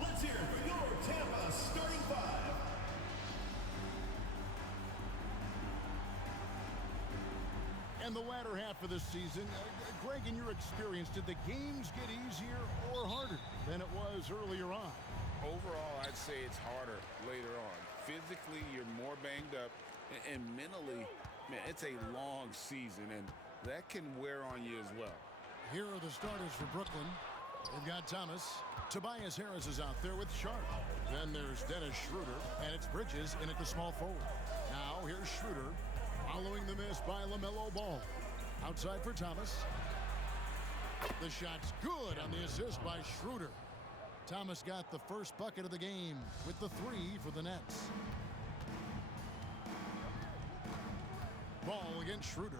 Let's hear it for your Tampa starting five. And the latter half of this season, Greg, in your experience, did the games get easier or harder than it was earlier on? Overall, I'd say it's harder later on. Physically, you're more banged up, and mentally, man, it's a long season, and that can wear on you as well. Here are the starters for Brooklyn. They've got Thomas. Tobias Harris is out there with Sharp. Then there's Dennis Schroeder, and it's Bridges in at the small forward. Now here's Schroeder, following the miss by LaMelo Ball. Outside for Thomas. The shot's good on the assist by Schroeder. Thomas got the first bucket of the game with the three for the Nets. Ball against Schroeder.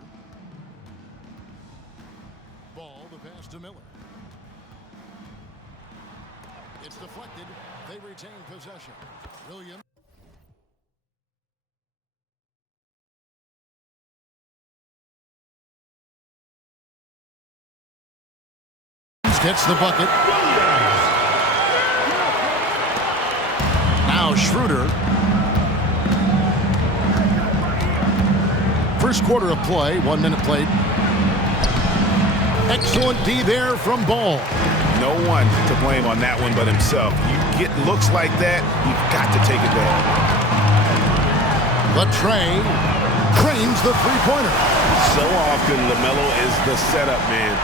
Ball, the pass to Miller. It's deflected. They retain possession. Williams. Gets the bucket. Now Schroeder. First quarter of play, 1 minute played. Excellent D there from Ball. No one to blame on that one but himself. You get looks like that, you've got to take it back. The Trey drains the three-pointer. So often LaMelo is the setup man.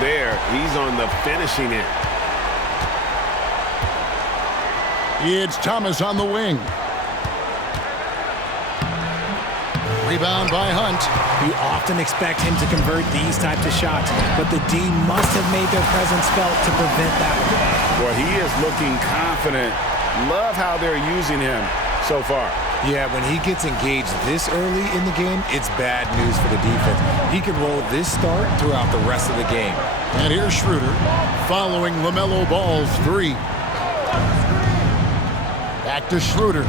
There, he's on the finishing end. It's Thomas on the wing. Rebound by Hunt. You often expect him to convert these types of shots, but the D must have made their presence felt to prevent that one. Well, he is looking confident. Love how they're using him so far. Yeah, when he gets engaged this early in the game, it's bad news for the defense. He can roll this start throughout the rest of the game. And here's Schroeder following LaMelo Ball's three. Back to Schroeder.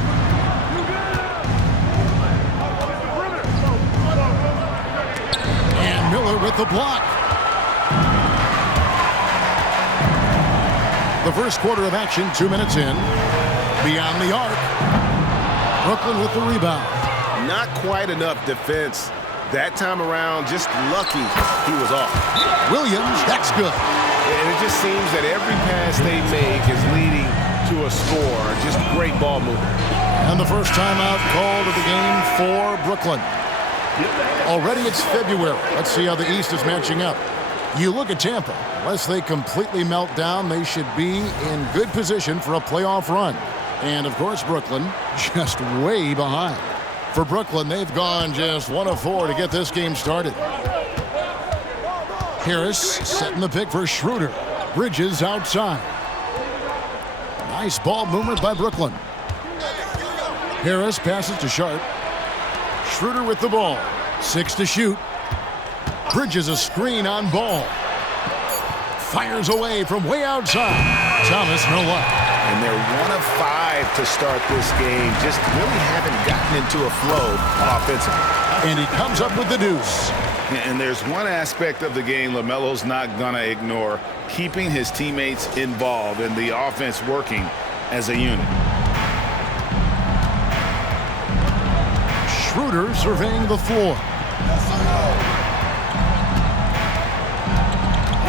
And Miller with the block. The first quarter of action, 2 minutes in. Beyond the arc. Brooklyn with the rebound. Not quite enough defense. That time around, just lucky he was off. Williams, that's good. And it just seems that every pass they make is leading to a score. Just great ball movement. And the first timeout called of the game for Brooklyn. Already it's February. Let's see how the East is matching up. You look at Tampa. Unless they completely melt down, they should be in good position for a playoff run. And, of course, Brooklyn just way behind. For Brooklyn, they've gone just 1 of 4 to get this game started. Harris setting the pick for Schroeder. Bridges outside. Nice ball movement by Brooklyn. Harris passes to Sharp. Schroeder with the ball. 6 to shoot. Bridges a screen on Ball. Fires away from way outside. Thomas, no luck. And they're 1 of 5 to start this game. Just really haven't gotten into a flow offensively. And he comes up with the deuce. And there's one aspect of the game LaMelo's not going to ignore, keeping his teammates involved and the offense working as a unit. Schroeder surveying the floor.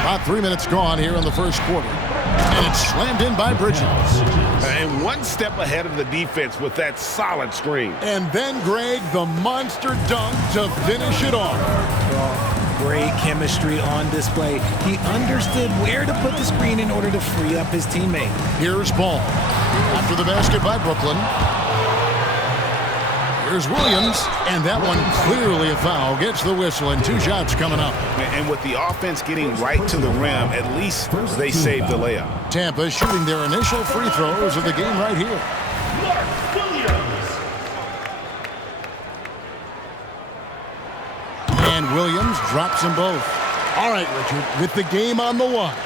About 3 minutes gone here in the first quarter. And it's slammed in by Bridges. And 1 step ahead of the defense with that solid screen. And then, Greg, the monster dunk to finish it off. Great chemistry on display. He understood where to put the screen in order to free up his teammate. Here's Ball. After the basket by Brooklyn. Here's Williams, and that one clearly a foul. Gets the whistle, and 2 shots coming up. And with the offense getting right to the rim, at least they saved the layup. Tampa shooting their initial free throws of the game right here. Mark Williams. And Williams drops them both. All right, Richard, with the game on the line,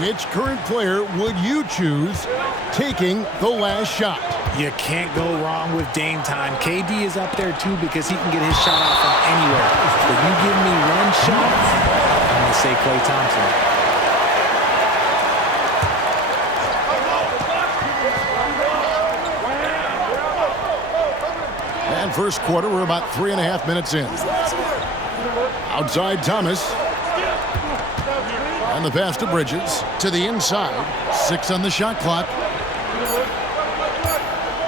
which current player would you choose taking the last shot? You can't go wrong with Dame time. KD is up there, too, because he can get his shot off from anywhere. But you give me 1 shot, I'm going to say Klay Thompson. that first quarter. We're about 3.5 minutes in. Outside Thomas. And the pass to Bridges. To the inside. 6 on the shot clock.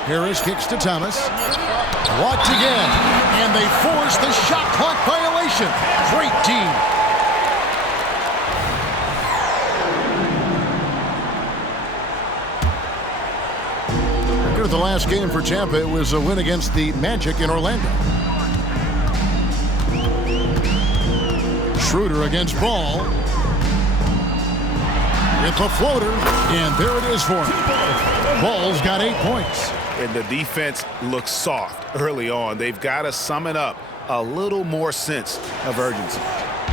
Harris kicks to Thomas. Blocked again. And they force the shot clock violation. Great team. The last game for Tampa, it was a win against the Magic in Orlando. Schroeder against Ball. It's a floater, and there it is for him. Ball's got 8 points. And the defense looks soft early on. They've got to sum it up. A little more sense of urgency.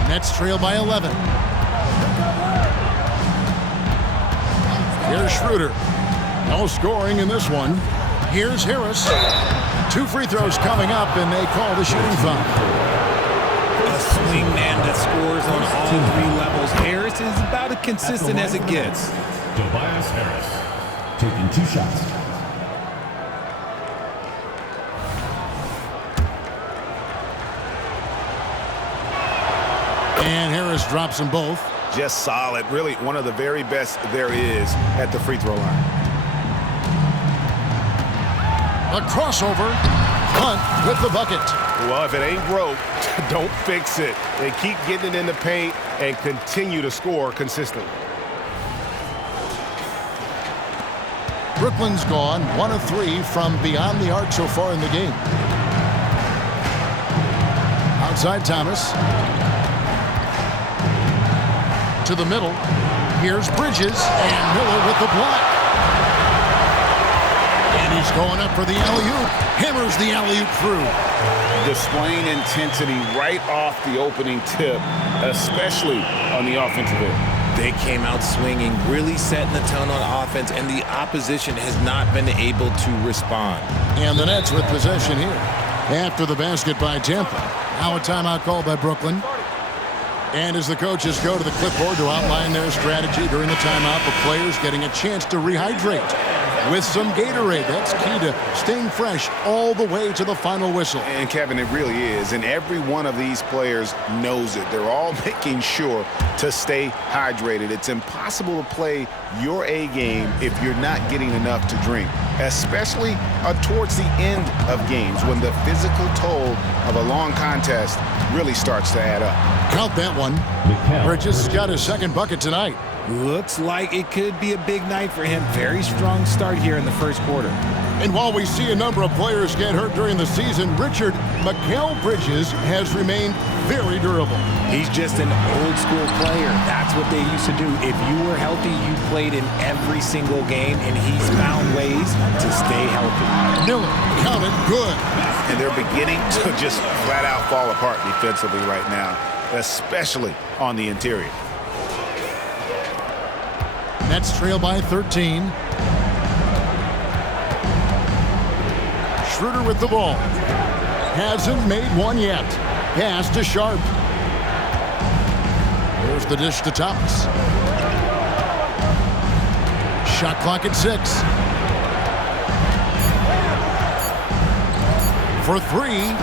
Nets trail by 11. Here's Schroeder. No scoring in this one. Here's Harris. 2 free throws coming up, and they call the shooting foul. A swing man that scores on all 3 levels. Harris is about as consistent as it gets. Tobias Harris taking 2 shots. And Harris drops them both. Just solid. Really one of the very best there is at the free throw line. A crossover. Hunt with the bucket. Well, if it ain't broke, don't fix it. They keep getting it in the paint and continue to score consistently. Brooklyn's gone 1 of 3 from beyond the arc so far in the game. Outside Thomas. To the middle. Here's Bridges, and Miller with the block. And he's going up for the alley-oop. Hammers the alley-oop through. Displaying intensity right off the opening tip, especially on the offensive end. They came out swinging, really setting the tone on offense, and the opposition has not been able to respond. And the Nets with possession here. After the basket by Tampa. Now a timeout called by Brooklyn. And as the coaches go to the clipboard to outline their strategy during the timeout, the players getting a chance to rehydrate with some Gatorade. That's key to staying fresh all the way to the final whistle. And Kevin, it really is. And every one of these players knows it. They're all making sure to stay hydrated. It's impossible to play your A game if you're not getting enough to drink, especially towards the end of games when the physical toll of a long contest really starts to add up. Count that one. Bridges has got his second bucket tonight. Looks like it could be a big night for him. Very strong start here in the first quarter. And while we see a number of players get hurt during the season, Richard, Mikal Bridges has remained very durable. He's just an old school player. That's what they used to do. If you were healthy, you played in every single game, and he's found ways to stay healthy. Miller counted good. And they're beginning to just flat out fall apart defensively right now, especially on the interior. Nets trail by 13. Schroeder with the ball. Hasn't made one yet. Pass to Sharp. There's the dish to Thomas. Shot clock at 6. For 3.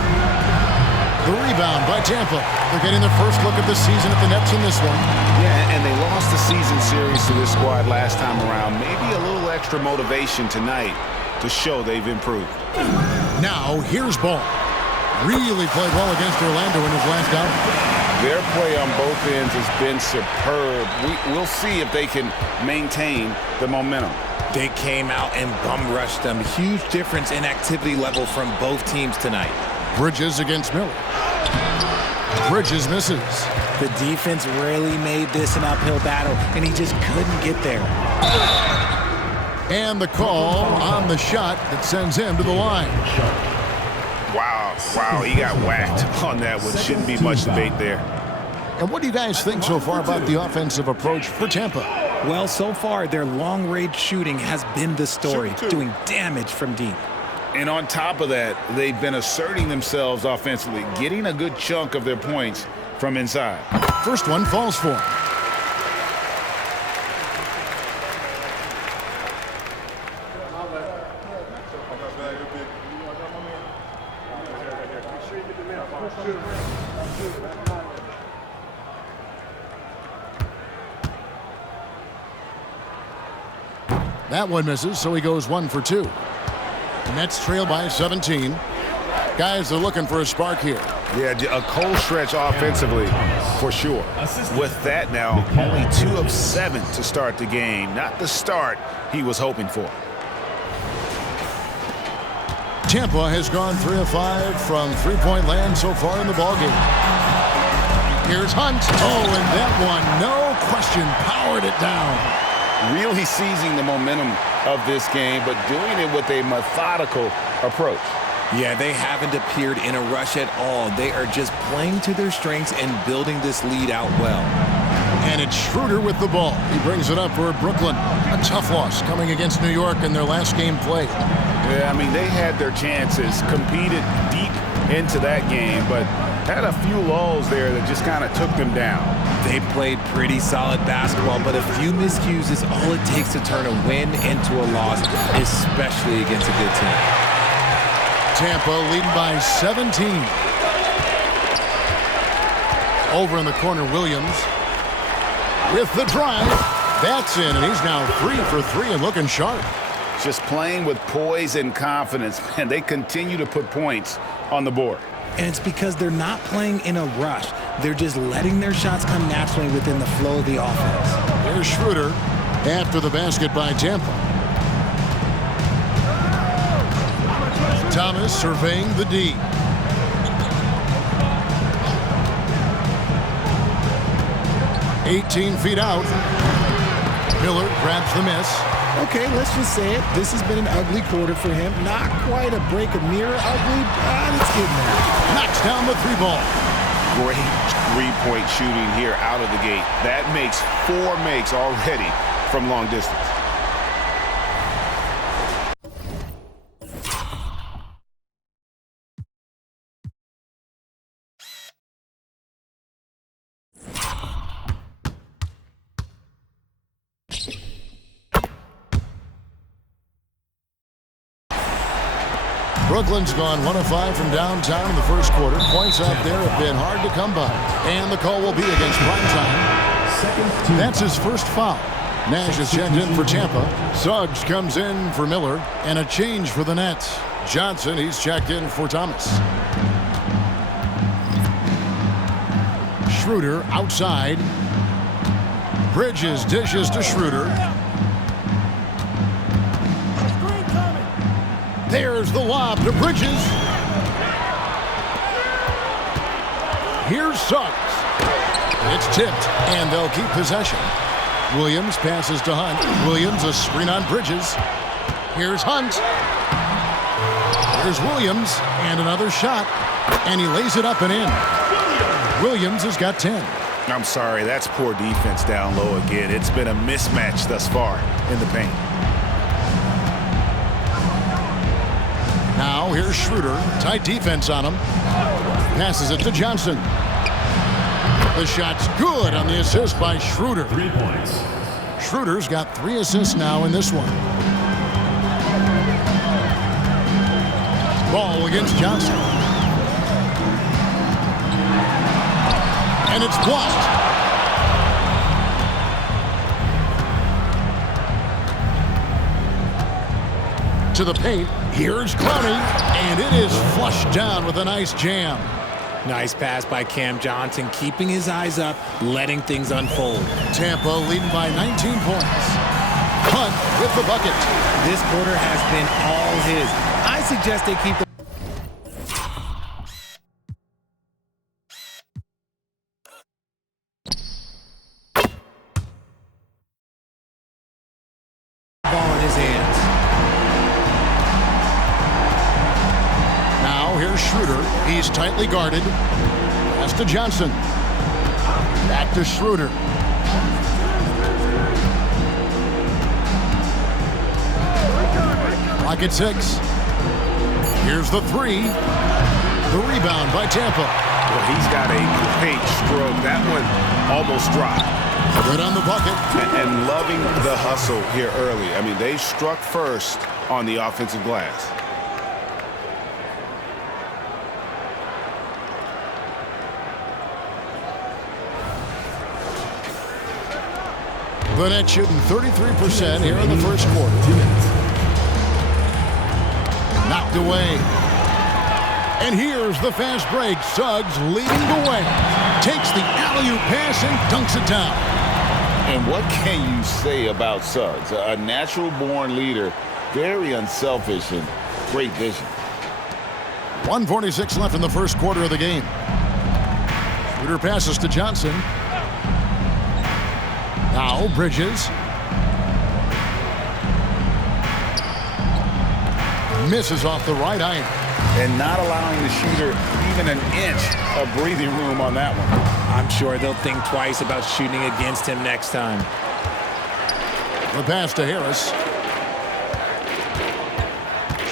The rebound by Tampa. They're getting their first look at the season at the Nets in this one. Yeah, and they lost the season series to this squad last time around. Maybe a little extra motivation tonight to show they've improved. Now, here's Ball. Really played well against Orlando in his last outing. Their play on both ends has been superb. We'll see if they can maintain the momentum. They came out and bum rushed them. Huge difference in activity level from both teams tonight. Bridges against Miller. Bridges misses. The defense really made this an uphill battle, and he just couldn't get there. And the call on the shot that sends him to the line. Wow, he got whacked on that one. Shouldn't be much debate there. And what do you guys think so far about the offensive approach for Tampa? Well, so far, their long-range shooting has been the story, doing damage from deep. And on top of that, they've been asserting themselves offensively, getting a good chunk of their points from inside. First one falls for him. That one misses, so he goes 1 for 2. The Nets trail by 17. Guys are looking for a spark here. Yeah, a cold stretch offensively for sure. With that now, only 2 of 7 to start the game. Not the start he was hoping for. Tampa has gone 3 of 5 from three-point land so far in the ballgame. Here's Hunt. Oh, and that one, no question, powered it down. Really seizing the momentum of this game, but doing it with a methodical approach. Yeah, they haven't appeared in a rush at all. They are just playing to their strengths and building this lead out well. And it's Schroeder with the ball. He brings it up for Brooklyn. A tough loss coming against New York in their last game played. Yeah, I mean, they had their chances, competed deep into that game, but had a few lulls there that just kind of took them down. They played pretty solid basketball, but a few miscues is all it takes to turn a win into a loss, especially against a good team. Tampa leading by 17. Over in the corner, Williams with the drive. That's in, and he's now 3 for 3 and looking sharp. Just playing with poise and confidence, and they continue to put points on the board. And it's because they're not playing in a rush. They're just letting their shots come naturally within the flow of the offense. There's Schroeder after the basket by Tampa. Thomas surveying the D. "18 feet out. Miller grabs the miss. Okay, let's just say it. This has been an ugly quarter for him. Not quite a break of mirror ugly, but it's getting there. Knocks down the 3 ball. Great three-point shooting here out of the gate. That makes 4 makes already from long distance. Brooklyn's gone 1 of 5 from downtown in the first quarter. Points out there have been hard to come by. And the call will be against Primetime. That's his first foul. Nash is checked in for Tampa. Suggs comes in for Miller. And a change for the Nets. Johnson, he's checked in for Thomas. Schroeder outside. Bridges dishes to Schroeder. There's the lob to Bridges. Here's Suggs. It's tipped, and they'll keep possession. Williams passes to Hunt. Williams, a screen on Bridges. Here's Hunt. Here's Williams, and another shot. And he lays it up and in. Williams has got 10. I'm sorry, that's poor defense down low again. It's been a mismatch thus far in the paint. Now here's Schroeder. Tight defense on him. Passes it to Johnson. The shot's good on the assist by Schroeder. 3 points. Schroeder's got 3 assists now in this one. Ball against Johnson. And it's blocked. To the paint. Here's Clowney, and it is flushed down with a nice jam. Nice pass by Cam Johnson, keeping his eyes up, letting things unfold. Tampa leading by 19 points. Hunt with the bucket. This quarter has been all his. I suggest they keep the ball in his hands. Here's Schroeder. He's tightly guarded. Pass to Johnson. Back to Schroeder. Clock at 6. Here's the 3. The rebound by Tampa. Well, he's got a great stroke. That one almost dropped. Good on the bucket. And loving the hustle here early. I mean, they struck first on the offensive glass. The Nets shooting 33% here in the first quarter. 2 minutes. Knocked away. And here's the fast break. Suggs leading the way. Takes the alley-oop pass and dunks it down. And what can you say about Suggs? A natural-born leader, very unselfish and great vision. 1:46 left in the first quarter of the game. Schroeder passes to Johnson. Now Bridges. Misses off the right iron. And not allowing the shooter even an inch of breathing room on that one. I'm sure they'll think twice about shooting against him next time. The pass to Harris.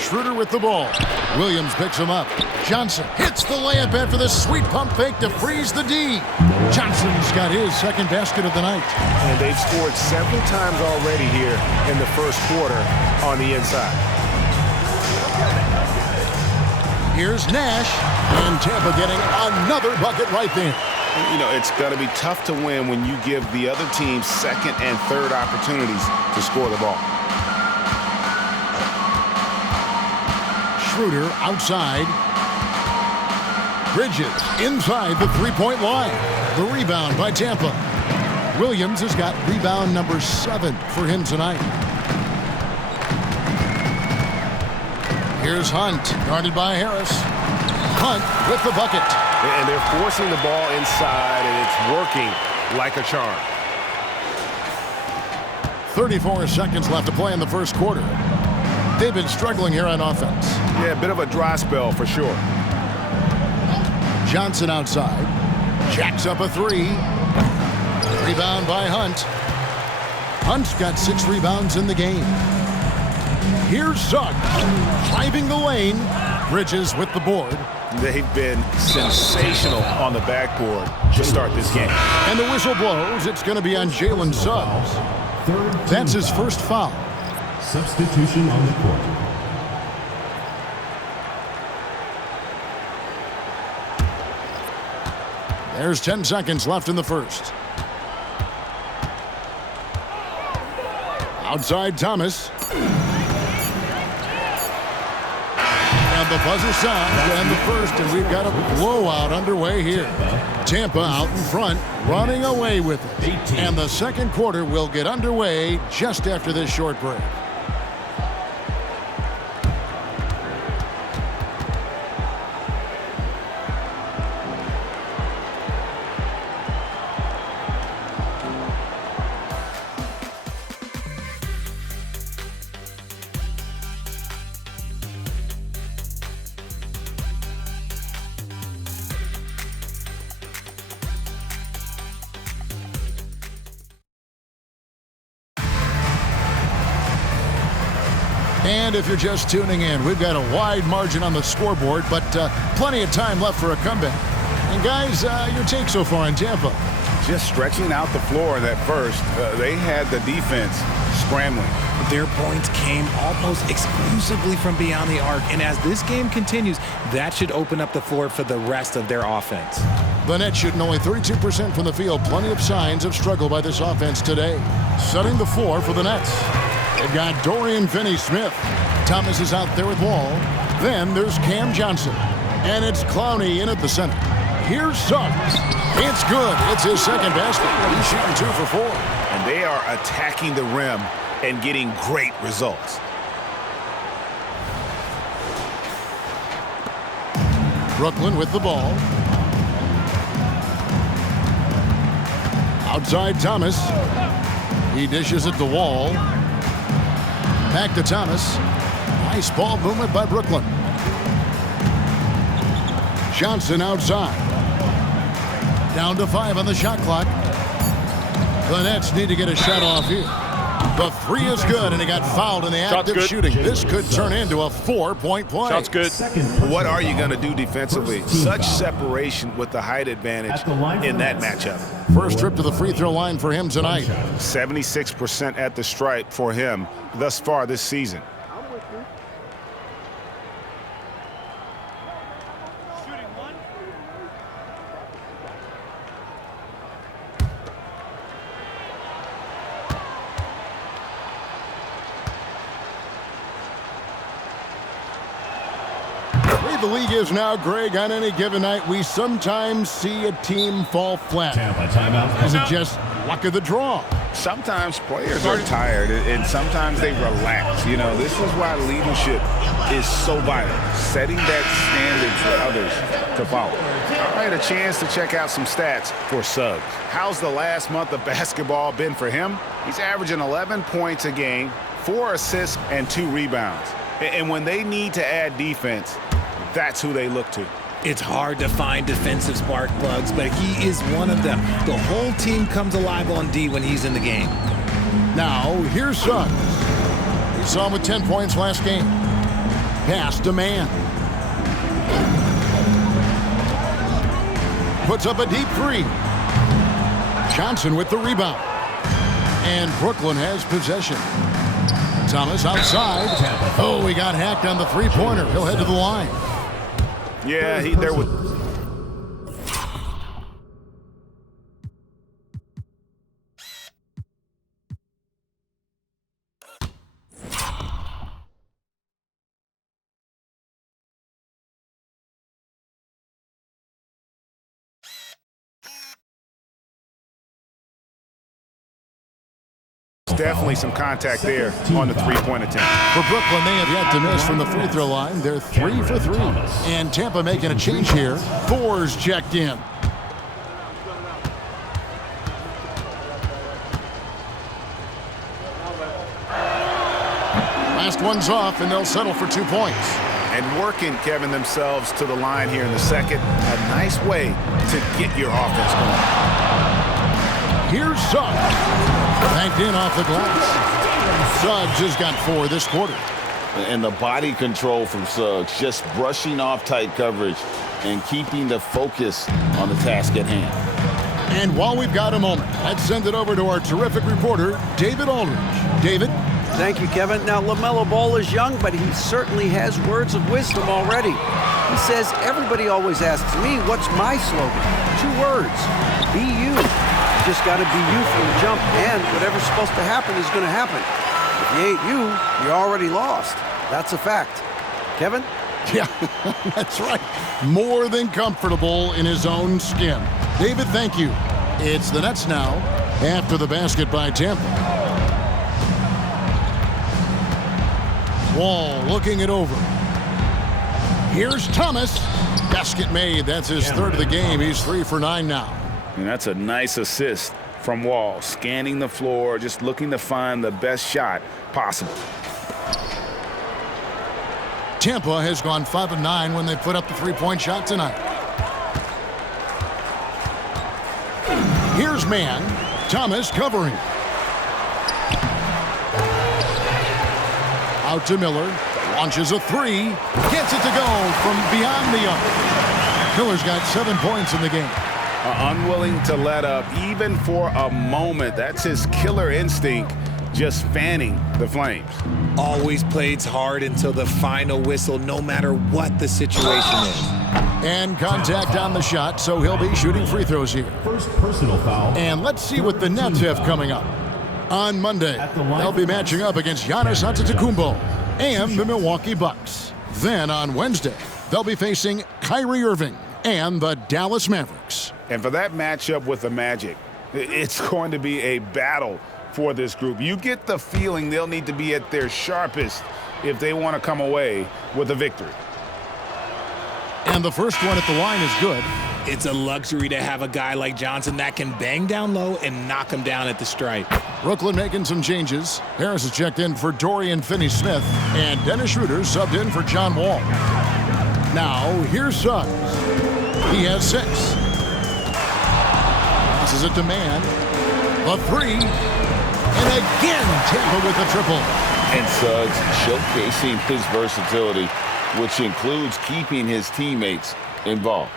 Schroeder with the ball. Williams picks him up. Johnson hits the layup after the sweet pump fake to freeze the D. Johnson's got his second basket of the night. And they've scored several times already here in the first quarter on the inside. Here's Nash, and Tampa getting another bucket right there. You know, it's going to be tough to win when you give the other team second and third opportunities to score the ball. Schroeder outside. Bridges inside the three-point line. The rebound by Tampa. Williams has got rebound number 7 for him tonight. Here's Hunt, guarded by Harris. Hunt with the bucket. And they're forcing the ball inside, and it's working like a charm. 34 seconds left to play in the first quarter. They've been struggling here on offense. Yeah, a bit of a dry spell for sure. Johnson outside. Jacks up a 3. Rebound by Hunt. Hunt's got 6 rebounds in the game. Here's Suggs driving the lane. Bridges with the board. They've been sensational on the backboard to start this game. And the whistle blows. It's going to be on Jalen Suggs. That's his first foul. Substitution on the court. There's 10 seconds left in the first. Outside Thomas. And the buzzer sounds and the first, and we've got a blowout underway here. Tampa out in front, running away with it. And the second quarter will get underway just after this short break. And if you're just tuning in, we've got a wide margin on the scoreboard, but plenty of time left for a comeback. And guys, your take so far in Tampa? Just stretching out the floor in that first. They had the defense scrambling. Their points came almost exclusively from beyond the arc, and as this game continues, that should open up the floor for the rest of their offense. The Nets shooting only 32% from the field. Plenty of signs of struggle by this offense today. Setting the floor for the Nets. They've got Dorian Finney-Smith. Thomas is out there with Wall. Then there's Cam Johnson. And it's Clowney in at the center. Here's Suggs. It's good. It's his second basket. He's shooting 2 for 4. And they are attacking the rim and getting great results. Brooklyn with the ball. Outside Thomas. He dishes it to Wall. Back to Thomas. Nice ball movement by Brooklyn. Johnson outside. Down to 5 on the shot clock. The Nets need to get a shot off here. The 3 is good, and he got fouled in the act of shooting. This could turn into a 4-point play. Shot's good. What are you going to do defensively? Such separation with the height advantage in that matchup. First trip to the free throw line for him tonight. 76% at the stripe for him thus far this season. way the league is now, Greg, on any given night, we sometimes see a team fall flat. Tampa timeout. Is it just luck of the draw? Sometimes players are tired, and sometimes they relax. You know, this is why leadership is so vital, setting that standard for others to follow. All right, a chance to check out some stats for Suggs. How's the last month of basketball been for him? He's averaging 11 points a game, 4 assists, and 2 rebounds. And when they need to add defense, that's who they look to. It's hard to find defensive spark plugs, but he is one of them. The whole team comes alive on D when he's in the game. Now, here's Suggs. We saw him with 10 points last game. Pass to man. Puts up a deep 3. Johnson with the rebound. And Brooklyn has possession. Thomas outside. Oh, he got hacked on the three-pointer. He'll head to the line. Yeah, there was. Definitely some contact there on the three-point attempt. For Brooklyn, they have yet to miss from the free throw line. They're 3 for 3. And Tampa making a change here. Thor's checked in. Last one's off, and they'll settle for 2 points. And working, Kevin, themselves to the line here in the second. A nice way to get your offense going. Here's Suggs. Banked in off the glass. Suggs has got 4 this quarter. And the body control from Suggs, just brushing off tight coverage and keeping the focus on the task at hand. And while we've got a moment, let's send it over to our terrific reporter, David Aldridge. David? Thank you, Kevin. Now, LaMelo Ball is young, but he certainly has words of wisdom already. He says, everybody always asks me, what's my slogan? 2 words, be you. You just got to be you from the jump, and whatever's supposed to happen is going to happen. If you ain't you, you're already lost. That's a fact. Kevin? Yeah, that's right. More than comfortable in his own skin. David, thank you. It's the Nets now after the basket by Tampa. Wall looking it over. Here's Thomas. Basket made. That's his 3rd of the game. He's 3 for 9 now. And that's a nice assist from Wall, scanning the floor, just looking to find the best shot possible. Tampa has gone 5 of 9 when they put up the 3-point shot tonight. Here's man. Thomas covering. Out to Miller. Launches a 3. Gets it to go from beyond the arc. Miller's got 7 points in the game. Unwilling to let up even for a moment. That's his killer instinct, just fanning the flames. Always plays hard until the final whistle, no matter what the situation is. And contact on the shot, so he'll be shooting free throws here. First personal foul. And let's see what the Nets have coming up. On Monday, they'll be matching up against Giannis Antetokounmpo and the Milwaukee Bucks. Then on Wednesday, they'll be facing Kyrie Irving and the Dallas Mavericks. And for that matchup with the Magic, it's going to be a battle for this group. You get the feeling they'll need to be at their sharpest if they want to come away with a victory. And the first one at the line is good. It's a luxury to have a guy like Johnson that can bang down low and knock him down at the stripe. Brooklyn making some changes. Harris has checked in for Dorian Finney-Smith, and Dennis Schroeder subbed in for John Wall. Now, here's Suggs. He has 6. Passes it to man. A 3. And again, Tampa with a triple. And Suggs showcasing his versatility, which includes keeping his teammates involved.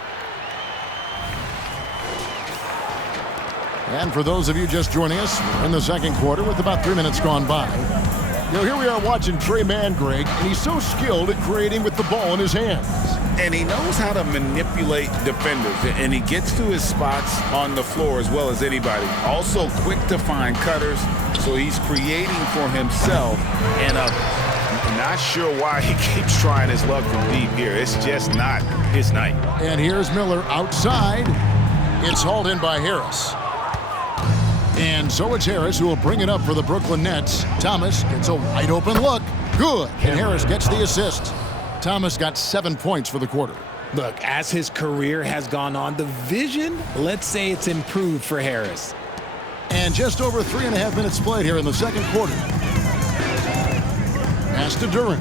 And for those of you just joining us, we're in the second quarter with about 3 minutes gone by. You know, here we are watching Trey Mann, Greg, and he's so skilled at creating with the ball in his hands. And he knows how to manipulate defenders, and he gets to his spots on the floor as well as anybody. Also quick to find cutters, so he's creating for himself and Not sure why he keeps trying his luck from deep here. It's just not his night. And here's Miller outside. It's hauled in by Harris. And so it's Harris who will bring it up for the Brooklyn Nets. Thomas gets a wide open look. Good. And Harris gets the assist. Thomas got 7 points for the quarter. Look, as his career has gone on, the vision, let's say it's improved for Harris. And just over 3.5 minutes played here in the second quarter. Pass to Duren.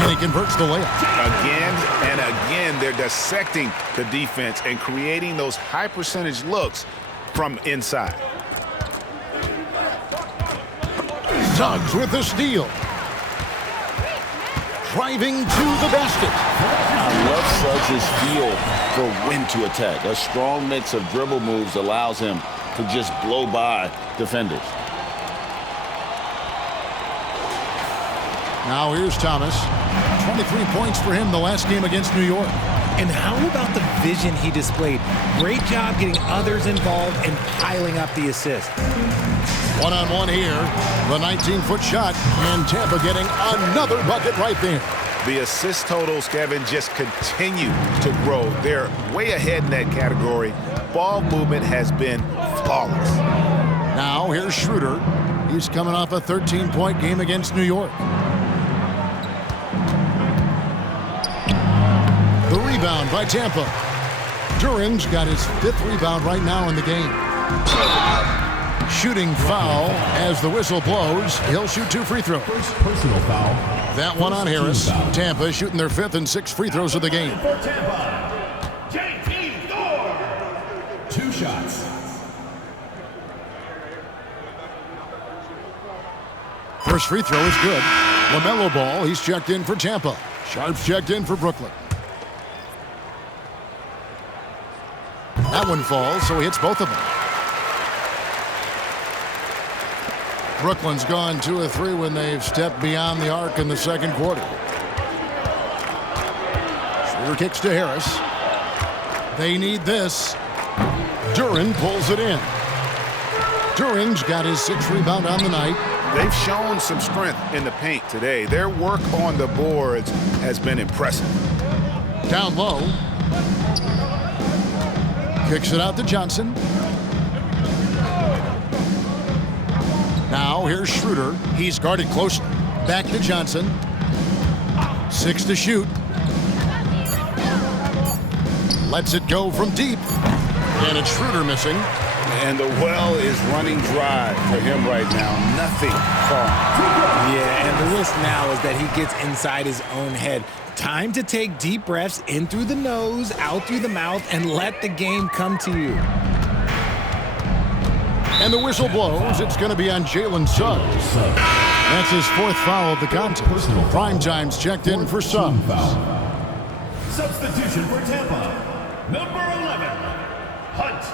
And he converts the layup. Again and again, they're dissecting the defense and creating those high percentage looks from inside. Suggs with the steal. Driving to the basket. I love Suggs' feel for when to attack. A strong mix of dribble moves allows him to just blow by defenders. Now here's Thomas. 23 points for him the last game against New York. And how about the vision he displayed? Great job getting others involved and piling up the assist. One-on-one here. The 19-foot shot. And Tampa getting another bucket right there. The assist totals, Kevin, just continue to grow. They're way ahead in that category. Ball movement has been flawless. Now here's Schroeder. He's coming off a 13-point game against New York. The rebound by Tampa. Duren's got his 5th rebound right now in the game. Shooting foul as the whistle blows. He'll shoot 2 free throws. First personal foul. That one on Harris. Tampa shooting their 5th and 6th free throws of the game. For Tampa, JT Thor. 2 shots. First free throw is good. LaMelo Ball, he's checked in for Tampa. Sharp's checked in for Brooklyn. That one falls, so he hits both of them. Brooklyn's gone 2 of 3 when they've stepped beyond the arc in the second quarter. Schroeder kicks to Harris. They need this. Duren pulls it in. Duren's got his 6th rebound on the night. They've shown some strength in the paint today. Their work on the boards has been impressive. Down low. Kicks it out to Johnson. Now here's Schroeder. He's guarded closely. Back to Johnson. 6 to shoot. Lets it go from deep. And it's Schroeder missing. And the well is running dry for him right now. Nothing falling. Yeah, and the risk now is that he gets inside his own head. Time to take deep breaths in through the nose, out through the mouth, and let the game come to you. And the whistle blows. It's going to be on Jalen Suggs. That's his 4th foul of the contest. Primetime's checked in for Suggs. Substitution for Tampa, number 11, Hunt.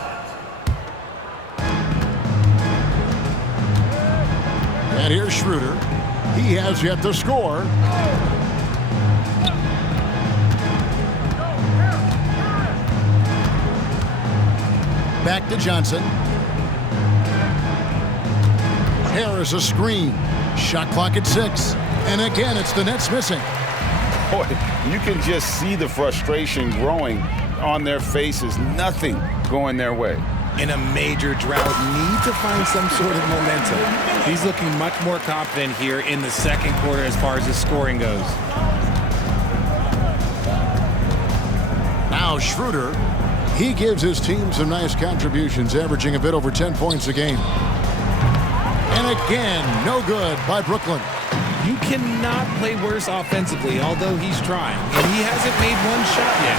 And here's Schroeder. He has yet to score. Back to Johnson. Harris a screen. Shot clock at 6. And again, it's the Nets missing. Boy, you can just see the frustration growing on their faces. Nothing going their way. In a major drought, need to find some sort of momentum. He's looking much more confident here in the second quarter as far as his scoring goes. Now Schroeder, he gives his team some nice contributions, averaging a bit over 10 points a game. And again, no good by Brooklyn. You cannot play worse offensively, although he's trying. And he hasn't made one shot yet.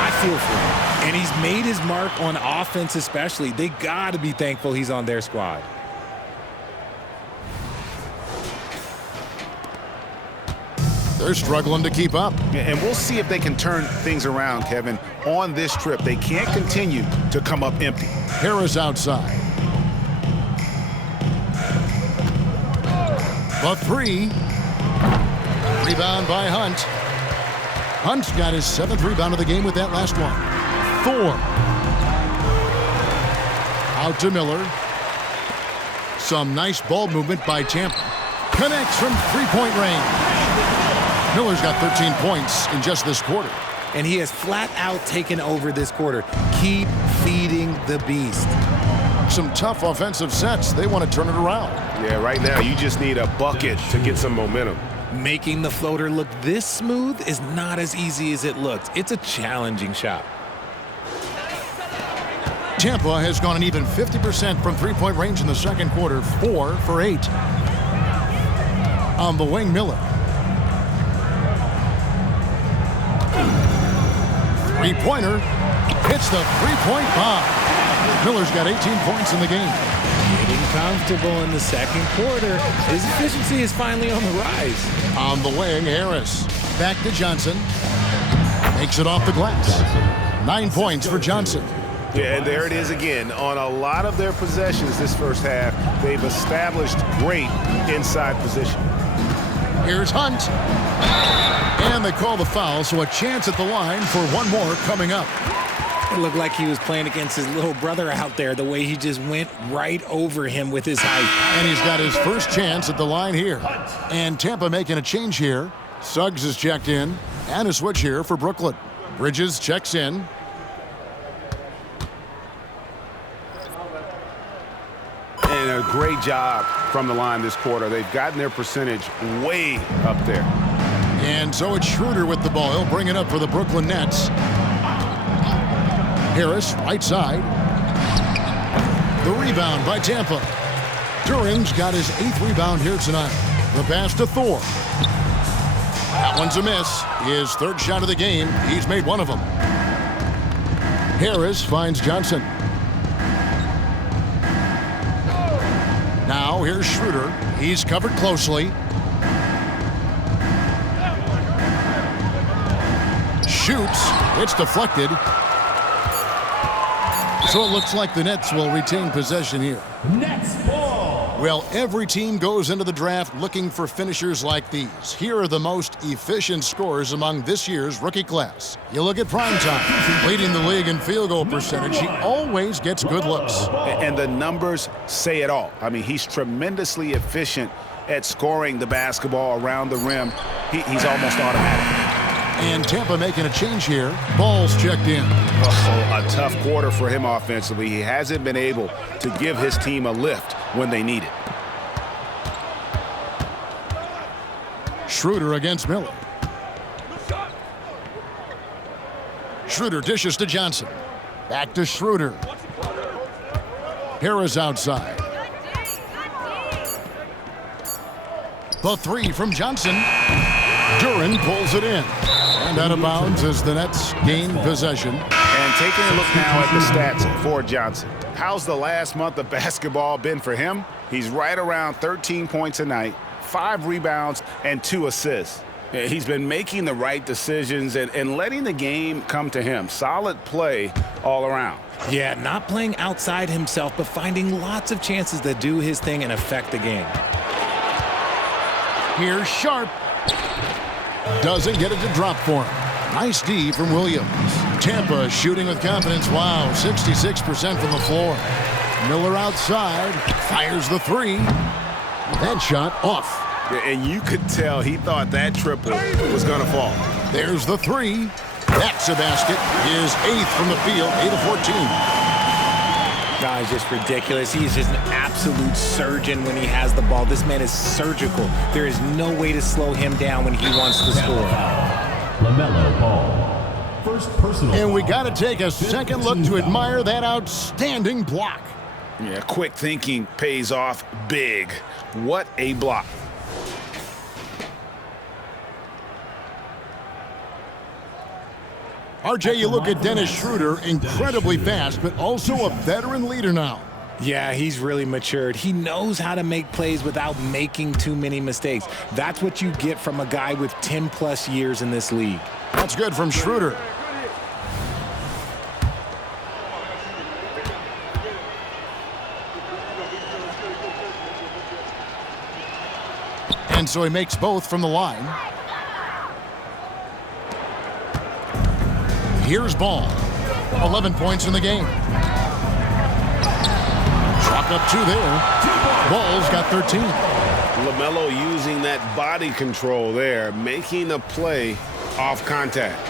I feel for him. And he's made his mark on offense especially. They got to be thankful he's on their squad. They're struggling to keep up. And we'll see if they can turn things around, Kevin. On this trip, they can't continue to come up empty. Harris outside. The 3. Rebound by Hunt. Hunt's got his 7th rebound of the game with that last one. Thor. Out to Miller. Some nice ball movement by Tampa. Connects from three-point range. Miller's got 13 points in just this quarter. And he has flat out taken over this quarter. Keep feeding the beast. Some tough offensive sets. They want to turn it around. Yeah, right now you just need a bucket to get some momentum. Making the floater look this smooth is not as easy as it looks. It's a challenging shot. Tampa has gone an even 50% from three-point range in the second quarter, 4 for 8. On the wing, Miller. Three-pointer hits the three-point bomb. Miller's got 18 points in the game. Getting comfortable in the second quarter. His efficiency is finally on the rise. On the wing, Harris. Back to Johnson. Makes it off the glass. 9 points for Johnson. Yeah, and there it is again. On a lot of their possessions this first half, they've established great inside position. Here's Hunt. And they call the foul, so a chance at the line for one more coming up. It looked like he was playing against his little brother out there, the way he just went right over him with his height. And he's got his first chance at the line here. And Tampa making a change here. Suggs is checked in. And a switch here for Brooklyn. Bridges checks in. And a great job from the line this quarter. They've gotten their percentage way up there. And so it's Schroeder with the ball. He'll bring it up for the Brooklyn Nets. Harris, right side. The rebound by Tampa. Turing's got his 8th rebound here tonight. The pass to Thor. That one's a miss. His 3rd shot of the game. He's made one of them. Harris finds Johnson. Now here's Schroeder. He's covered closely. Shoots. It's deflected. So it looks like the Nets will retain possession here. Nets ball. Well, every team goes into the draft looking for finishers like these. Here are the most efficient scorers among this year's rookie class. You look at Primetime, leading the league in field goal percentage. He always gets good looks. And the numbers say it all. I mean, he's tremendously efficient at scoring the basketball around the rim. He's almost automatic. And Tampa making a change here. Ball's checked in. A tough quarter for him offensively. He hasn't been able to give his team a lift when they need it. Schroeder against Miller. Schroeder dishes to Johnson. Back to Schroeder. Harris outside. The three from Johnson. Duren pulls it in. And out of bounds as the Nets gain possession. And taking a look now at the stats for Johnson. How's the last month of basketball been for him? He's right around 13 points a night, 5 rebounds, and 2 assists. He's been making the right decisions and letting the game come to him. Solid play all around. Yeah, not playing outside himself, but finding lots of chances to do his thing and affect the game. Here's Sharp. Doesn't get it to drop for him. Nice D from Williams. Tampa shooting with confidence. Wow, 66% from the floor. Miller outside. Fires the three. That shot off. And you could tell he thought that triple was going to fall. There's the three. That's a basket. His 8th from the field, 8 of 14. He's just ridiculous. He's just an absolute surgeon when he has the ball. This man is surgical. There is no way to slow him down when he wants to score. LaMelo Ball. First personal. And we got to take a second look to admire that outstanding block. Yeah, quick thinking pays off big. What a block. RJ, you look at Dennis Schroeder, incredibly fast, but also a veteran leader now. Yeah, he's really matured. He knows how to make plays without making too many mistakes. That's what you get from a guy with 10-plus years in this league. That's good from Schroeder. And so he makes both from the line. Here's Ball. 11 points in the game. Walk up 2 there. Ball's got 13. LaMelo using that body control there, making a play off contact.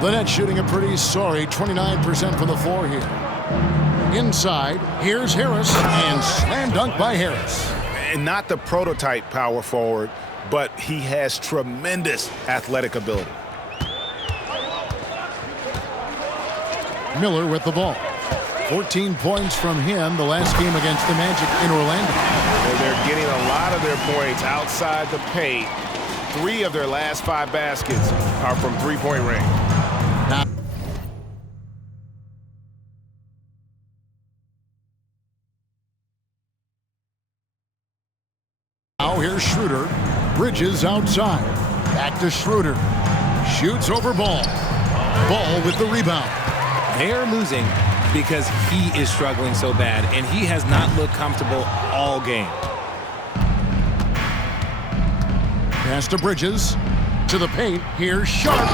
The Nets shooting a pretty sorry 29% from the floor here. Inside, here's Harris, and slam dunk by Harris. And not the prototype power forward, but he has tremendous athletic ability. Miller with the ball. 14 points from him the last game against the Magic in Orlando. Well, they're getting a lot of their points outside the paint. 3 of their last 5 baskets are from three-point range. Now here's Schroeder. Bridges outside. Back to Schroeder. Shoots over Ball. Ball with the rebound. They're losing because he is struggling so bad, and he has not looked comfortable all game. Pass to Bridges. To the paint. Here's Sharp.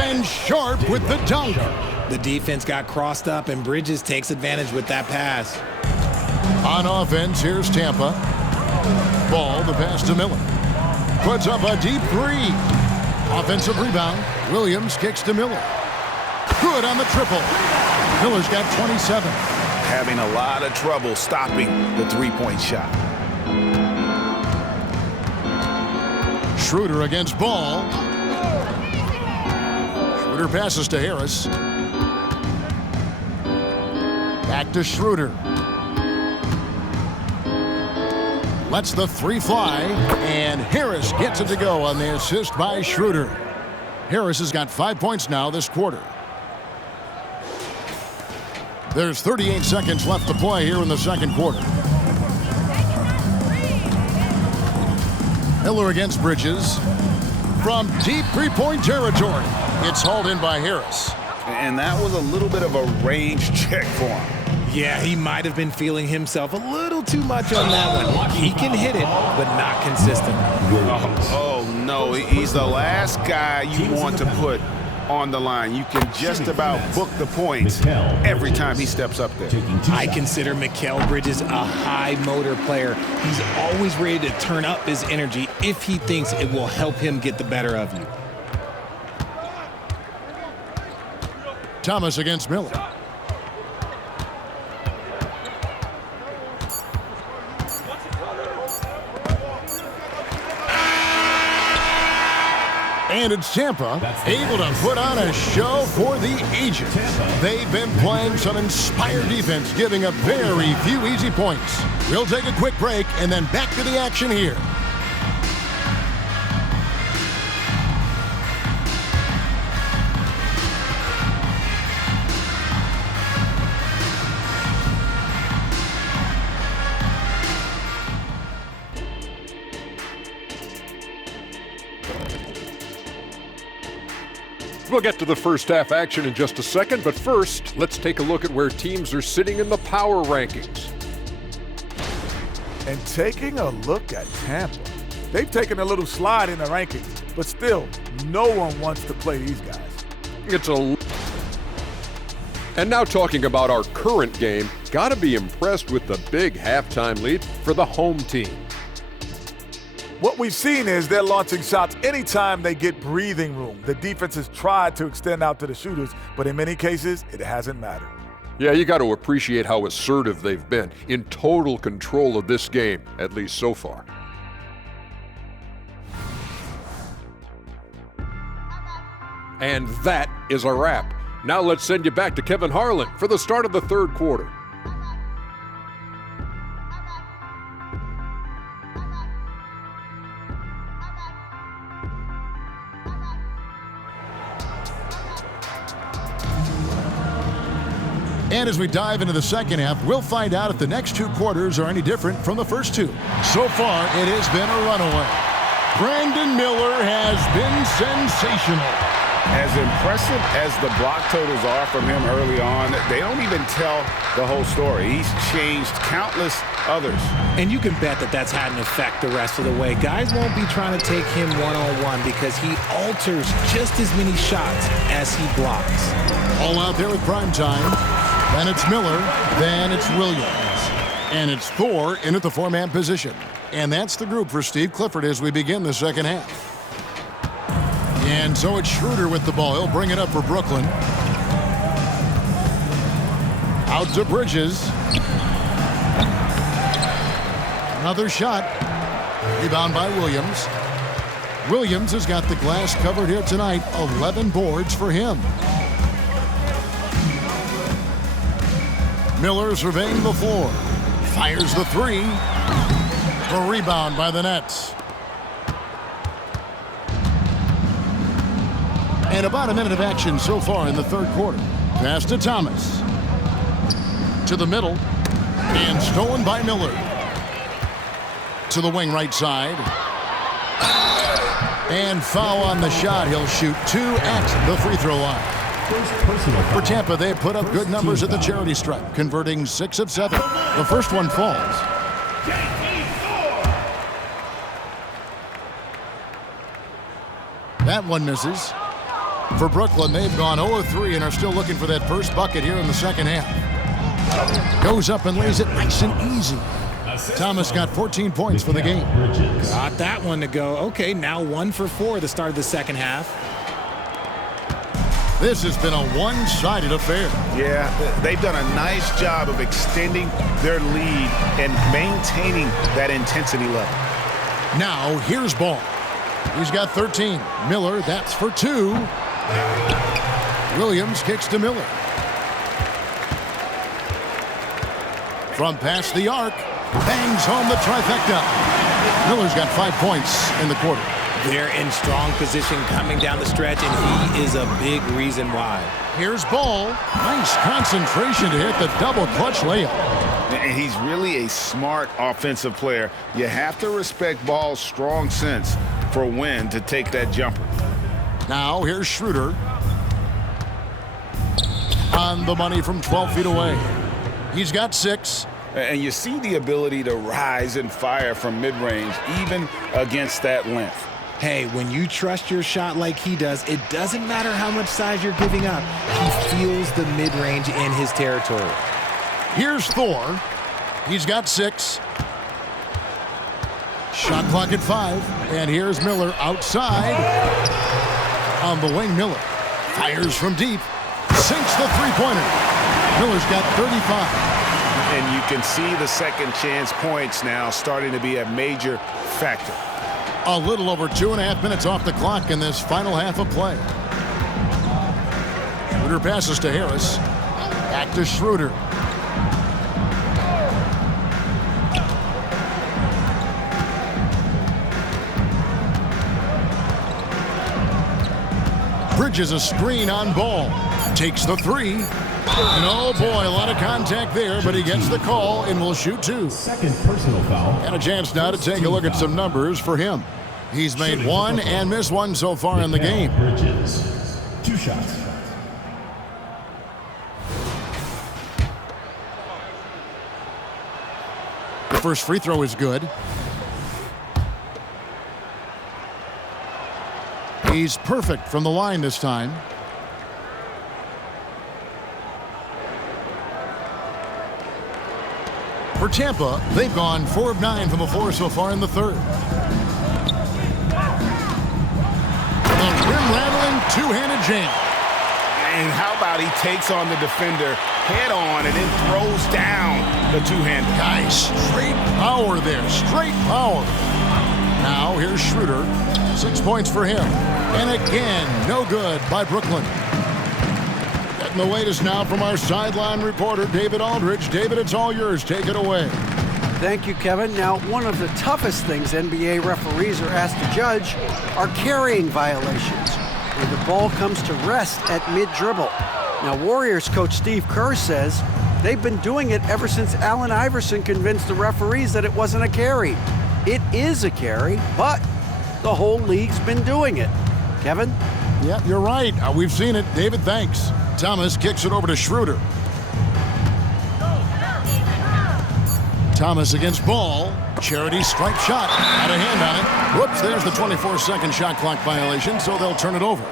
And Sharp with the dunk. The defense got crossed up, and Bridges takes advantage with that pass. On offense, here's Tampa. Ball, the pass to Miller. Puts up a deep 3. Offensive rebound. Williams kicks to Miller. Good on the triple. Miller's got 27. Having a lot of trouble stopping the three-point shot. Schroeder against Ball. Schroeder passes to Harris. Back to Schroeder. Lets the 3 fly, and Harris gets it to go on the assist by Schroeder. Harris has got 5 points now this quarter. There's 38 seconds left to play here in the second quarter. Miller against Bridges. From deep three-point territory. It's hauled in by Harris. And that was a little bit of a range check for him. Yeah, he might have been feeling himself a little too much on that one. He can hit it, but not consistent. Oh, no. He's the last guy you want to put on the line. You can just about book the points every time he steps up there. I consider Mikal Bridges a high motor player. He's always ready to turn up his energy if he thinks it will help him get the better of you. Thomas against Miller. And it's Tampa, able to put on a show for the ages. They've been playing some inspired defense, giving up very few easy points. We'll take a quick break and then back to the action here. We'll get to the first half action in just a second, but first, let's take a look at where teams are sitting in the power rankings. And taking a look at Tampa, they've taken a little slide in the rankings, but still, no one wants to play these guys. And now talking about our current game, gotta be impressed with the big halftime lead for the home team. What we've seen is they're launching shots anytime they get breathing room. The defense has tried to extend out to the shooters, but in many cases, it hasn't mattered. Yeah, you got to appreciate how assertive they've been, in total control of this game, at least so far. And that is a wrap. Now let's send you back to Kevin Harlan for the start of the third quarter. And as we dive into the second half, we'll find out if the next 2 quarters are any different from the first 2. So far, it has been a runaway. Brandon Miller has been sensational. As impressive as the block totals are from him early on, they don't even tell the whole story. He's changed countless others. And you can bet that that's had an effect the rest of the way. Guys won't be trying to take him one-on-one because he alters just as many shots as he blocks. All out there with prime time. Then it's Miller. Then it's Williams. And it's Thor in at the four-man position. And that's the group for Steve Clifford as we begin the second half. And so it's Schroeder with the ball. He'll bring it up for Brooklyn. Out to Bridges. Another shot. Rebound by Williams. Williams has got the glass covered here tonight. 11 boards for him. Miller surveying the floor. Fires the three. A rebound by the Nets. And about a minute of action so far in the third quarter. Pass to Thomas. To the middle. And stolen by Miller. To the wing right side. And foul on the shot. He'll shoot 2 at the free throw line. For Tampa, they put up good numbers at the charity stripe, converting 6 of 7. The first one falls. That one misses. For Brooklyn, they've gone 0-3 and are still looking for that first bucket here in the second half. Goes up and lays it nice and easy. Thomas got 14 points for the game. Got that one to go. Okay, now 1 for 4 at the start of the second half. This has been a one-sided affair. Yeah, they've done a nice job of extending their lead and maintaining that intensity level. Now, here's Ball. He's got 13. Miller, that's for 2. Williams kicks to Miller. From past the arc, bangs home the trifecta. Miller's got 5 points in the quarter. They're in strong position coming down the stretch, and he is a big reason why. Here's Ball. Nice concentration to hit the double clutch layup. And he's really a smart offensive player. You have to respect Ball's strong sense for when to take that jumper. Now here's Schroeder. On the money from 12 feet away. He's got 6. And you see the ability to rise and fire from mid-range, even against that length. Hey, when you trust your shot like he does, it doesn't matter how much size you're giving up. He feels the mid-range in his territory. Here's Thor. He's got 6. Shot clock at 5. And here's Miller outside. On the wing, Miller fires from deep. Sinks the three-pointer. Miller's got 35. And you can see the second chance points now starting to be a major factor. A little over 2.5 minutes off the clock in this final half of play. Schroeder passes to Harris. Back to Schroeder. Bridges a screen on Ball. Takes the 3. And oh boy, a lot of contact there, but he gets the call and will shoot 2. Second personal foul. And a chance now to take a look at some numbers for him. He's made 1 and missed 1 so far in the game. Bridges. 2 shots. The first free throw is good. He's perfect from the line this time. For Tampa, they've gone 4 of 9 from the floor so far in the third. The rim-rattling two-handed jam. And how about he takes on the defender head on and then throws down the two-handed. Guys, straight power there, straight power. Now here's Schroeder, 6 points for him. And again, no good by Brooklyn. Getting the latest now from our sideline reporter, David Aldridge. David, it's all yours. Take it away. Thank you, Kevin. Now, one of the toughest things NBA referees are asked to judge are carrying violations, where the ball comes to rest at mid-dribble. Now, Warriors coach Steve Kerr says they've been doing it ever since Allen Iverson convinced the referees that it wasn't a carry. It is a carry, but the whole league's been doing it. Kevin? Yeah, you're right. We've seen it. David, thanks. Thomas kicks it over to Schroeder. Thomas against Ball. Charity stripe shot. Out of hand on it. Whoops, there's the 24-second shot clock violation, so they'll turn it over.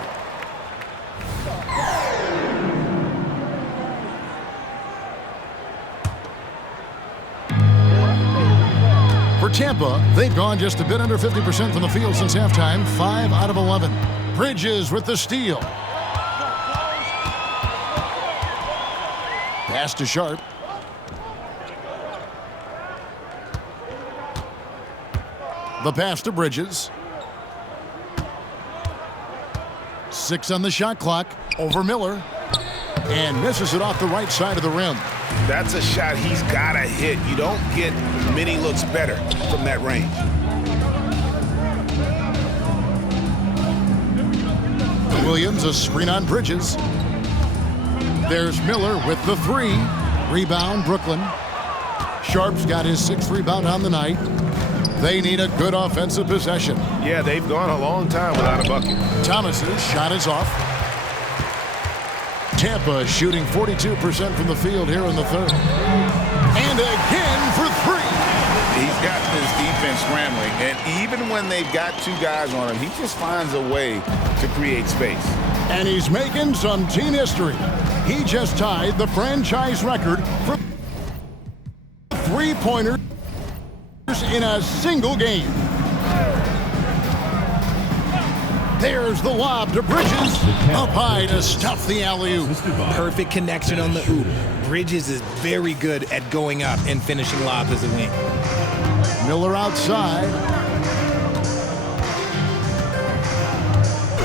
For Tampa, they've gone just a bit under 50% from the field since halftime, 5 out of 11. Bridges with the steal. Pass to Sharp. The pass to Bridges. 6 on the shot clock. Over Miller. And misses it off the right side of the rim. That's a shot he's got to hit. You don't get many looks better from that range. Williams, a screen on Bridges. There's Miller with the 3. Rebound, Brooklyn. Sharp's got his 6th rebound on the night. They need a good offensive possession. Yeah, they've gone a long time without a bucket. Thomas's shot is off. Tampa shooting 42% from the field here in the third. And again for 3. He's got this defense scrambling, and even when they've got 2 guys on him, he just finds a way to create space. And he's making some team history. He just tied the franchise record for 3-pointers in a single game. There's the lob to Bridges. Up high to stuff the alley-oop. Perfect connection on the oop. Bridges is very good at going up and finishing lobs as a wing. Miller outside.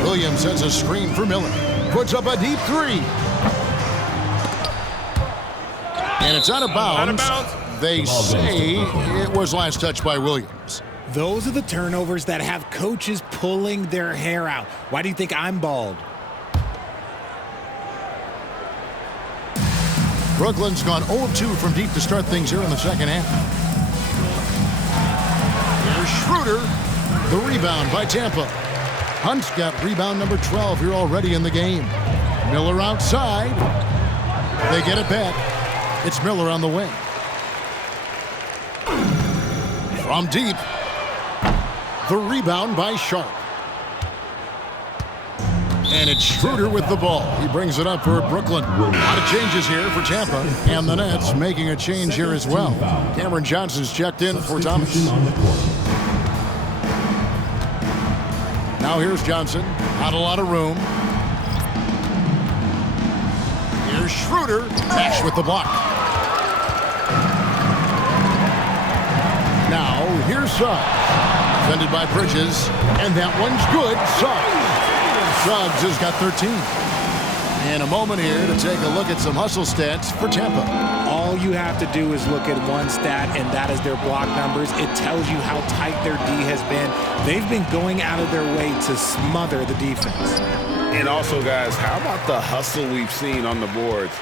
Williams sends a screen for Miller. Puts up a deep 3. And it's out of bounds. They say it was last touched by Williams. Those are the turnovers that have coaches pulling their hair out. Why do you think I'm bald? Brooklyn's gone 0-2 from deep to start things here in the second half. Here's Schroeder. The rebound by Tampa. Hunt's got rebound number 12 here already in the game. Miller outside. They get it back. It's Miller on the wing. From deep. The rebound by Sharp. And it's Schroeder with the ball. He brings it up for Brooklyn. A lot of changes here for Tampa. And the Nets making a change here as well. Cameron Johnson's checked in for Thomas. Now here's Johnson. Not a lot of room. Here's Schroeder. Nash with the block. Now here's Suggs. Defended by Bridges, and that one's good. Suggs has got 13. And a moment here to take a look at some hustle stats for Tampa. All you have to do is look at one stat, and that is their block numbers. It tells you how tight their D has been. They've been going out of their way to smother the defense. And also, guys, how about the hustle we've seen on the boards?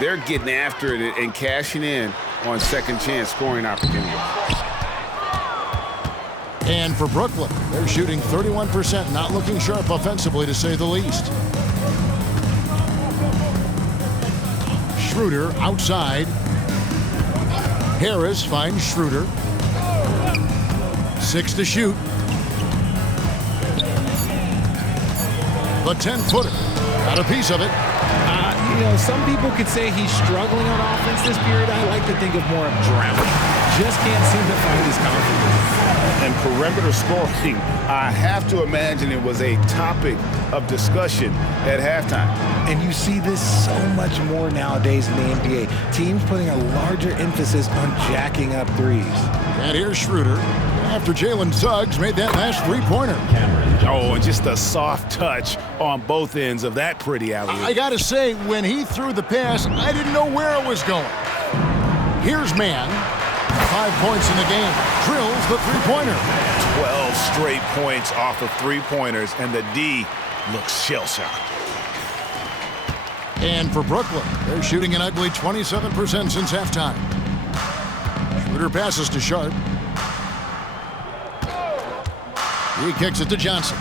They're getting after it and cashing in on second chance scoring opportunities. And for Brooklyn, they're shooting 31%, not looking sharp offensively, to say the least. Schroeder outside. Harris finds Schroeder. 6 to shoot. The 10-footer. Got a piece of it. Some people could say he's struggling on offense this period. I like to think of more of drowning. Just can't seem to find his confidence. And perimeter scoring, I have to imagine it was a topic of discussion at halftime. And you see this so much more nowadays in the NBA. Teams putting a larger emphasis on jacking up threes. And here's Schroeder after Jalen Suggs made that last 3-pointer. Oh, and just a soft touch on both ends of that pretty alley-oop. I got to say, when he threw the pass, I didn't know where it was going. Here's Mann. 5 points in the game. Drills the 3-pointer. 12 straight points off of 3-pointers, and the D looks shell-shocked. And for Brooklyn, they're shooting an ugly 27% since halftime. Schroeder passes to Sharp. He kicks it to Johnson.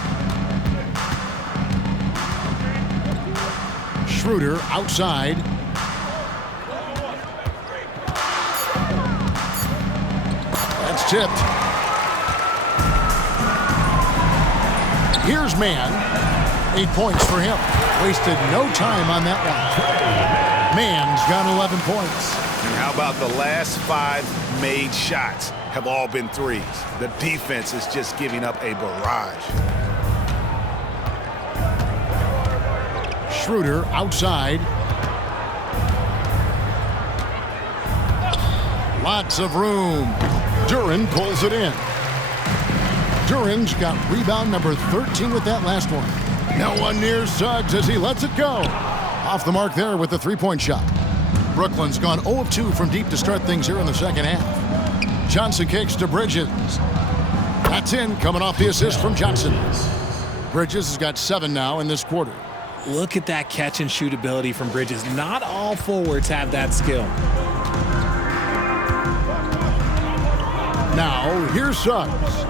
Schroeder outside. That's tipped. Here's Mann. 8 points for him. Wasted no time on that one. Mann's got 11 points. And how about the last 5 made shots have all been threes? The defense is just giving up a barrage. Schroeder outside. Lots of room. Duren pulls it in. Duren's got rebound number 13 with that last one. No one near Suggs as he lets it go. Off the mark there with the three-point shot. Brooklyn's gone 0 of 2 from deep to start things here in the second half. Johnson kicks to Bridges. That's in, coming off the assist from Johnson. Bridges has got 7 now in this quarter. Look at that catch and shoot ability from Bridges. Not all forwards have that skill. Now, here's Suggs.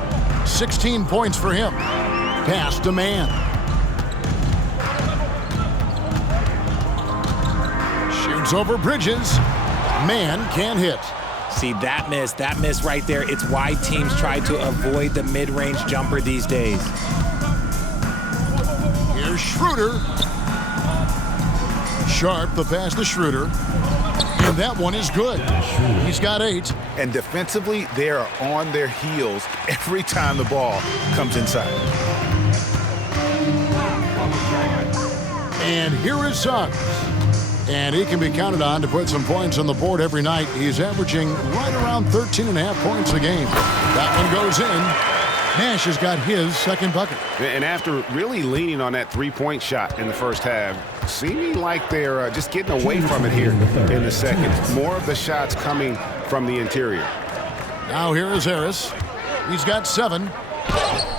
16 points for him. Pass to Mann. Shoots over Bridges. Mann can't hit. See, that miss right there. It's why teams try to avoid the mid-range jumper these days. Here's Schroeder. Sharp, the pass to Schroeder. And that one is good. He's got 8. And defensively, they are on their heels every time the ball comes inside. And here is Suggs. And he can be counted on to put some points on the board every night. He's averaging right around 13.5 points a game. That one goes in. Nash has got his second bucket. And after really leaning on that three-point shot in the first half, seeming like they're just getting away from it here in the second. More of the shots coming from the interior. Now here is Harris. He's got 7.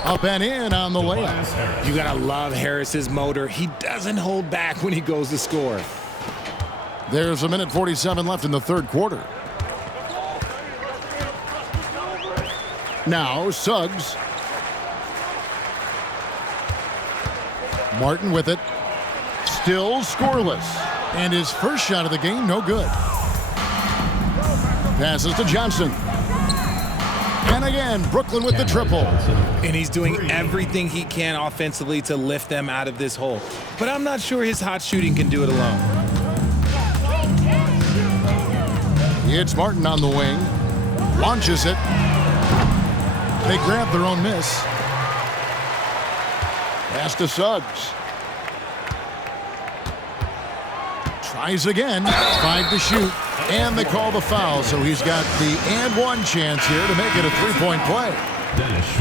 Up and in on the layup. You gotta love Harris's motor. He doesn't hold back when he goes to score. There's 1:47 left in the third quarter. Now Suggs. Martin with it. Still scoreless. And his first shot of the game, no good. Passes to Johnson. And again, Brooklyn with the triple. And he's doing everything he can offensively to lift them out of this hole. But I'm not sure his hot shooting can do it alone. It's Martin on the wing. Launches it. They grab their own miss. Pass to Suggs. Tries again. 5 to shoot. And they call the foul, so he's got the and one chance here to make it a three-point play.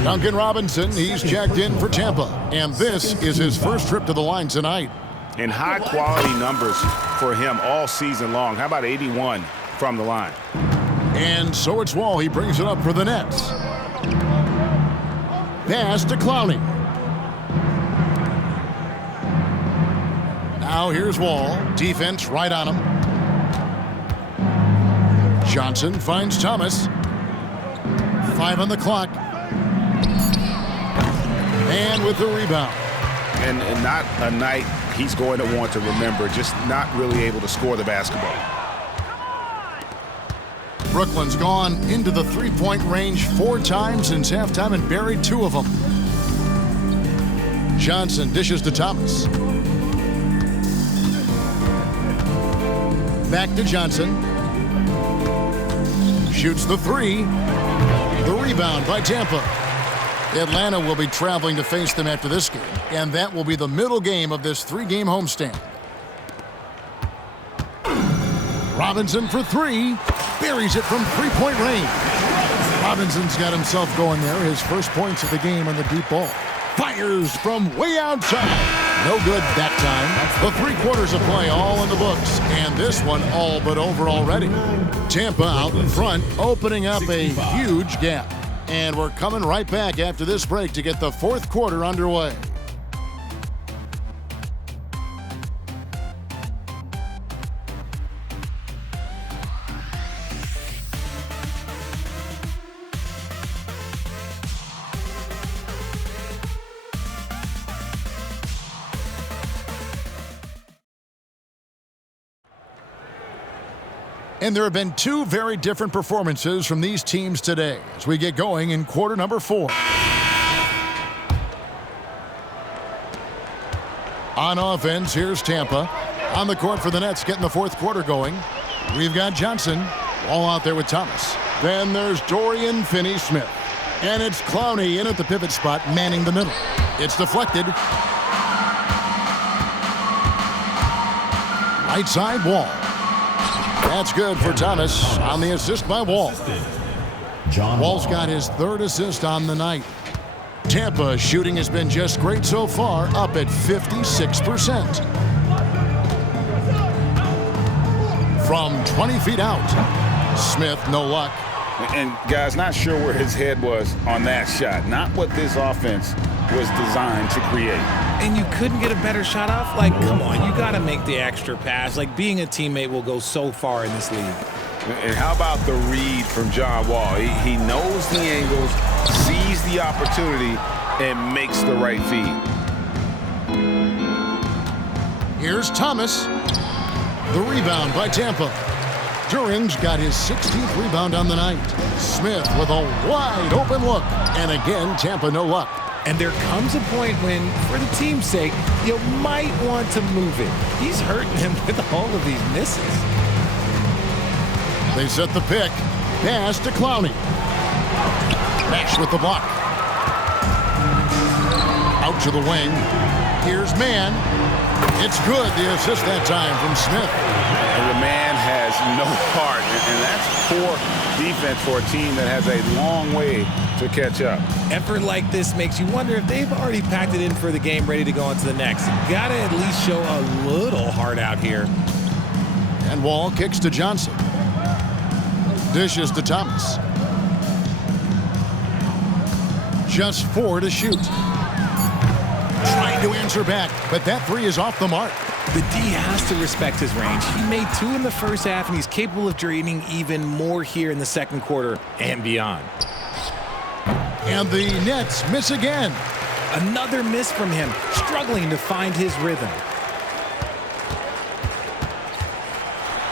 Duncan Robinson, he's checked in for Tampa. And this is his first trip to the line tonight. And high-quality numbers for him all season long. How about 81 from the line? And so it's Wall. He brings it up for the Nets. Pass to Clowney. Now here's Wall. Defense right on him. Johnson finds Thomas. 5 on the clock. And with the rebound. And not a night he's going to want to remember, just not really able to score the basketball. Brooklyn's gone into the three-point range 4 times since halftime and buried 2 of them. Johnson dishes to Thomas. Back to Johnson. Shoots the 3. The rebound by Tampa. Atlanta will be traveling to face them after this game, and that will be the middle game of this 3-game homestand. Robinson for 3. Buries it from three-point range. Robinson's got himself going there. His first points of the game on the deep ball. Fires from way outside. No good that time. The 3 quarters of play all in the books. And this one all but over already. Tampa out in front, opening up a huge gap. And we're coming right back after this break to get the 4th quarter underway. And there have been two very different performances from these teams today as we get going in quarter number 4. On offense, here's Tampa. On the court for the Nets, getting the fourth quarter going. We've got Johnson all out there with Thomas. Then there's Dorian Finney-Smith. And it's Clowney in at the pivot spot, manning the middle. It's deflected. Right side, Wall. That's good for Thomas on the assist by Wall. Wall's got his third assist on the night. Tampa shooting has been just great so far, up at 56%. From 20 feet out, Smith, no luck. And guys, not sure where his head was on that shot. Not what this offense was designed to create. And you couldn't get a better shot off? Like, come on, you got to make the extra pass. Like, being a teammate will go so far in this league. And how about the read from John Wall? He knows the angles, sees the opportunity, and makes the right feed. Here's Thomas. The rebound by Tampa. Duran's got his 16th rebound on the night. Smith with a wide open look. And again, Tampa no luck. And there comes a point when, for the team's sake, you might want to move it. He's hurting him with all of these misses. They set the pick. Pass to Clowney. Nash with the block. Out to the wing. Here's Mann. It's good. The assist that time from Smith. And the man has no heart. And that's poor defense for a team that has a long way to catch up. Effort like this makes you wonder if they've already packed it in for the game, ready to go on to the next. Got to at least show a little heart out here. And Wall kicks to Johnson. Dishes to Thomas. Just 4 to shoot. Trying to answer back, but that three is off the mark. The D has to respect his range. He made 2 in the first half, and he's capable of draining even more here in the second quarter and beyond. And the Nets miss again. Another miss from him, struggling to find his rhythm.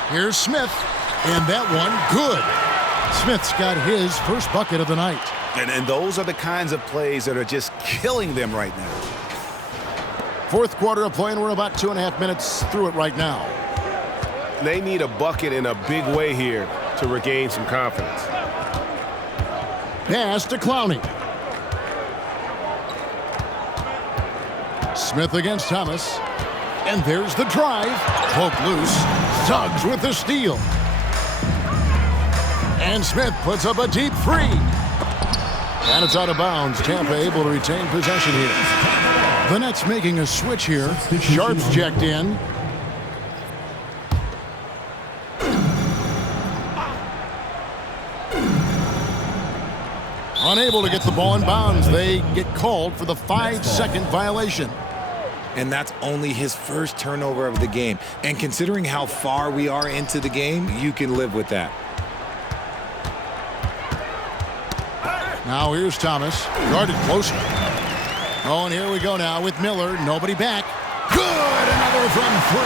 Here's Smith, and that one good. Smith's got his first bucket of the night. And those are the kinds of plays that are just killing them right now. Fourth quarter of play, and we're about 2.5 minutes through it right now. They need a bucket in a big way here to regain some confidence. Pass to Clowney. Smith against Thomas. And there's the drive. Poke loose. Suggs with the steal. And Smith puts up a deep three. And it's out of bounds. Tampa able to retain possession here. The Nets making a switch here. Sharp's checked in. Unable to get the ball in bounds. They get called for the 5-second violation. And that's only his first turnover of the game. And considering how far we are into the game, you can live with that. Now here's Thomas. Guarded closely. Oh, and here we go now with Miller. Nobody back. Good! Another from 3.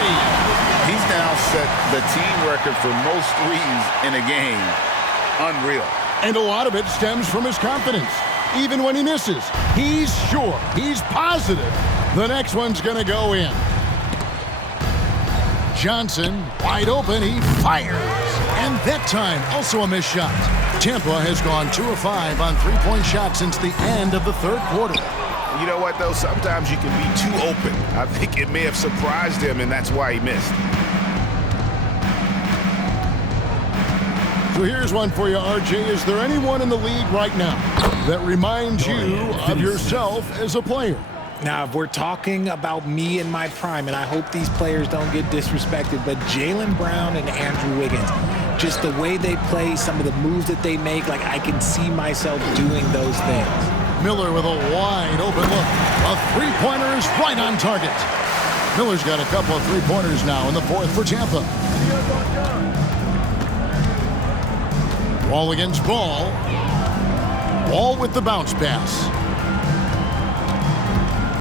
He's now set the team record for most threes in a game. Unreal. And a lot of it stems from his confidence. Even when he misses, he's sure, he's positive the next one's going to go in. Johnson, wide open, he fires. And that time, also a missed shot. Tampa has gone 2 of 5 on three-point shots since the end of the third quarter. You know what, though? Sometimes you can be too open. I think it may have surprised him, and that's why he missed. So here's one for you, RJ. Is there anyone in the league right now that reminds you of yourself as a player? Now, if we're talking about me in my prime, and I hope these players don't get disrespected, but Jaylen Brown and Andrew Wiggins, just the way they play, some of the moves that they make, like I can see myself doing those things. Miller with a wide open look. A three-pointer is right on target. Miller's got a couple of three-pointers now in the fourth for Tampa. Wall against Ball. Ball with the bounce pass.